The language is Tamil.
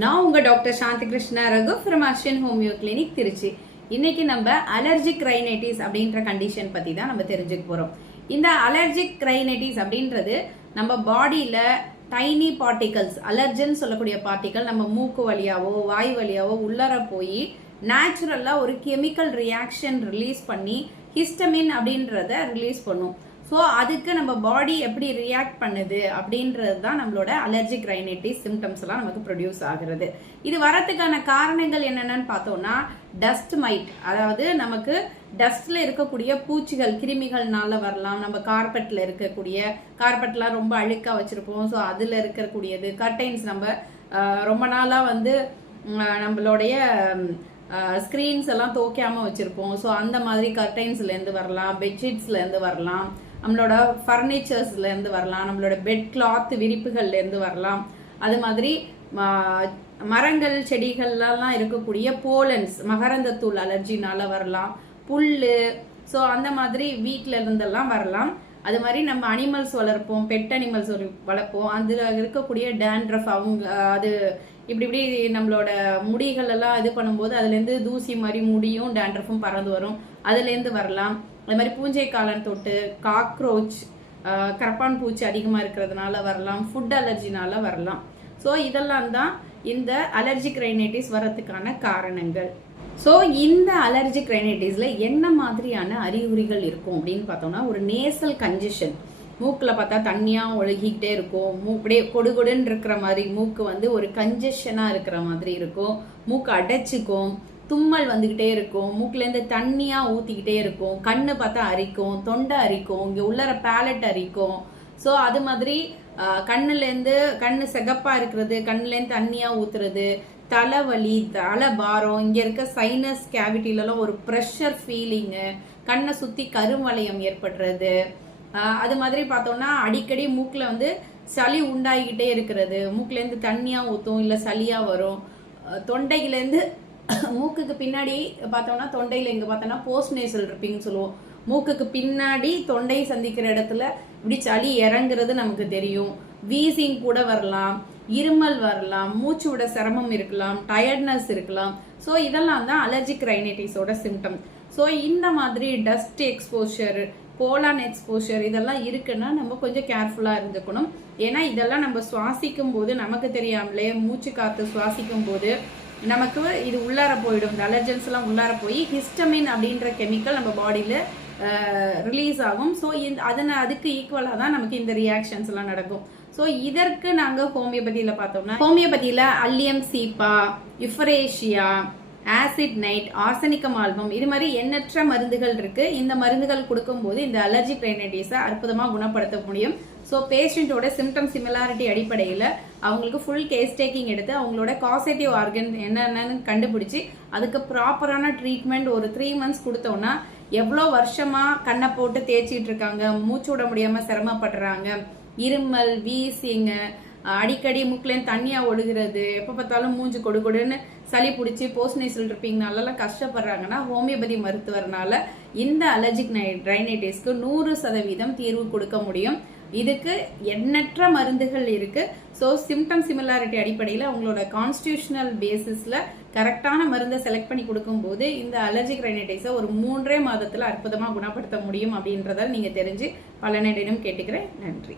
நான் உங்க doctor Shanti Krishna Raghu from Arshan homeo clinic Tiruchi. இன்னைக்கு நம்ம அலர்ஜிக் ரைனைட்டிஸ் அப்படின்ற கண்டிஷன் பத்தி தான் நம்ம தெரிஞ்சுக்க போறோம். இந்த அலர்ஜிக் ரைனைட்டிஸ் அப்படின்றது நம்ம பாடியில டைனி பார்ட்டிகல்ஸ் அலர்ஜன் சொல்லக்கூடிய பார்ட்டிகல் நம்ம மூக்கு வழியாவோ வாய் வழியாவோ உள்ளர போய் நேச்சுரலா ஒரு கெமிக்கல் ரியாக்ஷன் ரிலீஸ் பண்ணி ஹிஸ்டமின் அப்படின்றத ரிலீஸ் பண்ணும். ஸோ அதுக்கு நம்ம பாடி எப்படி ரியாக்ட் பண்ணுது அப்படின்றது தான் நம்மளோட அலர்ஜிக் ரைனைட்டிஸ் சிம்டம்ஸ் எல்லாம் நமக்கு ப்ரொடியூஸ் ஆகிறது. இது வரத்துக்கான காரணங்கள் என்னென்னு பார்த்தோம்னா டஸ்ட் மைட் அதாவது நமக்கு டஸ்ட்ல இருக்கக்கூடிய பூச்சிகள் கிருமிகள்னால வரலாம். நம்ம கார்பெட்ல இருக்கக்கூடிய கார்பெட்லாம் ரொம்ப அழுக்கா வச்சிருப்போம். ஸோ அதுல இருக்கக்கூடியது கர்டைன்ஸ் நம்ம ரொம்ப நாளாக வந்து நம்மளுடைய ஸ்க்ரீன்ஸ் எல்லாம் தோக்காம வச்சிருப்போம். ஸோ அந்த மாதிரி கர்டைன்ஸ்ல இருந்து வரலாம் பெட்ஷீட்ஸ்ல இருந்து வரலாம் நம்மளோட ஃபர்னிச்சர்ஸ்ல இருந்து வரலாம் நம்மளோட பெட் கிளாத் விரிப்புகள்ல இருந்து வரலாம். அது மாதிரி ம- மரங்கள் செடிகள்லாம் இருக்கக்கூடிய போலன்ஸ் மகரந்தத்தூள் அலர்ஜினால வரலாம் புல்லு ஸோ அந்த மாதிரி வீட்ல இருந்தெல்லாம் வரலாம். அது மாதிரி நம்ம அனிமல்ஸ் வளர்ப்போம் பெட் அனிமல்ஸ் வளர்ப்போம். அதில் இருக்கக்கூடிய டேண்ட்ரஃப் அவங்க அது இப்படி இப்படி நம்மளோட முடிகள் எல்லாம் இது பண்ணும்போது அதுலேருந்து தூசி மாதிரி முடியும் டேண்ட்ரஃபும் பறந்து வரும். அதுலேருந்து வரலாம். அது மாதிரி பூஞ்சை காளான் தொட்டு காக்ரோச் கரப்பான் பூச்சி அதிகமாக இருக்கிறதுனால வரலாம். ஃபுட் அலர்ஜினால வரலாம். ஸோ இதெல்லாம் தான் இந்த அலர்ஜிக் ரைனைட்டிஸ் வரதுக்கான காரணங்கள். ஸோ இந்த அலர்ஜிக் ரைனைட்டிஸ்ல என்ன மாதிரியான அறிகுறிகள் இருக்கும் அப்படின்னு பார்த்தோம்னா ஒரு நேசல் கன்ஜெஷன் மூக்கில் பார்த்தா தண்ணியாக ஒழுகிக்கிட்டே இருக்கும். மூ அப்படியே கொடுகுடுன்னு இருக்கிற மாதிரி மூக்கு வந்து ஒரு கஞ்சஷனாக இருக்கிற மாதிரி இருக்கும். மூக்கு அடைச்சிக்கும். தும்மல் வந்துக்கிட்டே இருக்கும். மூக்குலேருந்து தண்ணியாக ஊற்றிக்கிட்டே இருக்கும். கண்ணு பார்த்தா அரிக்கும். தொண்டை அரிக்கும். இங்கே உள்ளர பேலட் அரிக்கும். ஸோ அது மாதிரி கண்ணுலேருந்து கண்ணு செகப்பாக இருக்கிறது கண்ணுலேருந்து தண்ணியாக ஊற்றுறது தலைவலி தலை பாரம் இங்கே இருக்க சைனஸ் கேவிட்டிலலாம் ஒரு ப்ரெஷர் ஃபீலிங்கு கண்ணை சுற்றி கருவளையம் ஏற்படுறது அது மாதிரி பார்த்தோம்னா அடிக்கடி மூக்கில் வந்து சளி உண்டாகிக்கிட்டே இருக்கிறது. மூக்குலேருந்து தண்ணியாக ஊற்றும் இல்லை சளியாக வரும். தொண்டையிலேருந்து மூக்குக்கு பின்னாடி பார்த்தோம்னா தொண்டையில் இங்கே பார்த்தோம்னா போஸ்ட் நேசல் இருப்பீங்கன்னு சொல்லுவோம். மூக்குக்கு பின்னாடி தொண்டையை சந்திக்கிற இடத்துல இப்படி சளி இறங்குறது நமக்கு தெரியும். வீசிங் கூட வரலாம் இருமல் வரலாம் மூச்சு விட சிரமம் இருக்கலாம் டயர்ட்னஸ் இருக்கலாம். ஸோ இதெல்லாம் தான் அலர்ஜிக் ரைனைட்டிஸோட சிம்டம் ஸோ இந்த மாதிரி டஸ்ட் எக்ஸ்போஷர் போலான் எக்ஸ்போஷர் இதெல்லாம் இருக்குன்னா நம்ம கொஞ்சம் கேர்ஃபுல்லாக இருந்துக்கணும். ஏன்னா இதெல்லாம் நம்ம சுவாசிக்கும் போது நமக்கு தெரியாமலே மூச்சு காற்று சுவாசிக்கும் போது நமக்கு இது உள்ளார போயிடும். இந்த அலர்ஜென்ஸ்லாம் உள்ளார போய் ஹிஸ்டமின் அப்படின்ற கெமிக்கல் நம்ம பாடியில் ரிலீஸ் ஆகும். ஸோ அதனை அதுக்கு ஈக்குவலாக தான் நமக்கு இந்த ரியாக்ஷன்ஸ்லாம் நடக்கும். ஸோ இதற்கு நாங்கள் ஹோமியோபதியில் பார்த்தோம்னா ஹோமியோபதியில் allium cepa euphrasia acid night arsenicum album இது மாதிரி எண்ணற்ற மருந்துகள் இருக்கு. இந்த மருந்துகள் கொடுக்கும்போது இந்த அலர்ஜி ரைனைட்டிஸை அற்புதமாக குணப்படுத்த முடியும். ஸோ பேஷண்ட்டோட சிம்டம் சிமிலாரிட்டி அடிப்படையில் அவங்களுக்கு ஃபுல் கேஸ் டேக்கிங் எடுத்து அவங்களோட காசேட்டிவ் ஆர்கன் என்னென்னு கண்டுபிடிச்சி அதுக்கு ப்ராப்பரான ட்ரீட்மெண்ட் ஒரு த்ரீ மந்த்ஸ் கொடுத்தோம்னா எவ்வளோ வருஷமாக கண்ணை போட்டு தேய்ச்சிட்டு இருக்காங்க மூச்சு விட முடியாமல் சிரமப்படுறாங்க இருமல் வீசிங்க அடிக்கடி மூக்குலேருந்து தண்ணியாக ஒழுகிறது. எப்போ பார்த்தாலும் மூஞ்சி கொடு கொடுன்னு சளி பிடிச்சி போஸ்ட் நைசல் இருப்பீங்கனாலலாம் கஷ்டப்படுறாங்கன்னா ஹோமியோபதி மருத்துவர்னால இந்த அலர்ஜிக் ரைனைட்டிஸ்க்கு நூறு சதவீதம் தீர்வு கொடுக்க முடியும். இதுக்கு எண்ணற்ற மருந்துகள் இருக்கு. ஸோ சிம்டம் சிமிலாரிட்டி அடிப்படையில் அவங்களோட கான்ஸ்டியூஷனல் பேசிஸில் கரெக்டான மருந்தை செலக்ட் பண்ணி கொடுக்கும்போது இந்த அலர்ஜிக் ரைனைட்டிஸை ஒரு மூன்றே மாதத்தில் அற்புதமாக குணப்படுத்த முடியும் அப்படின்றத நீங்கள் தெரிஞ்சு பலனடினும் கேட்டுக்கிறேன். நன்றி.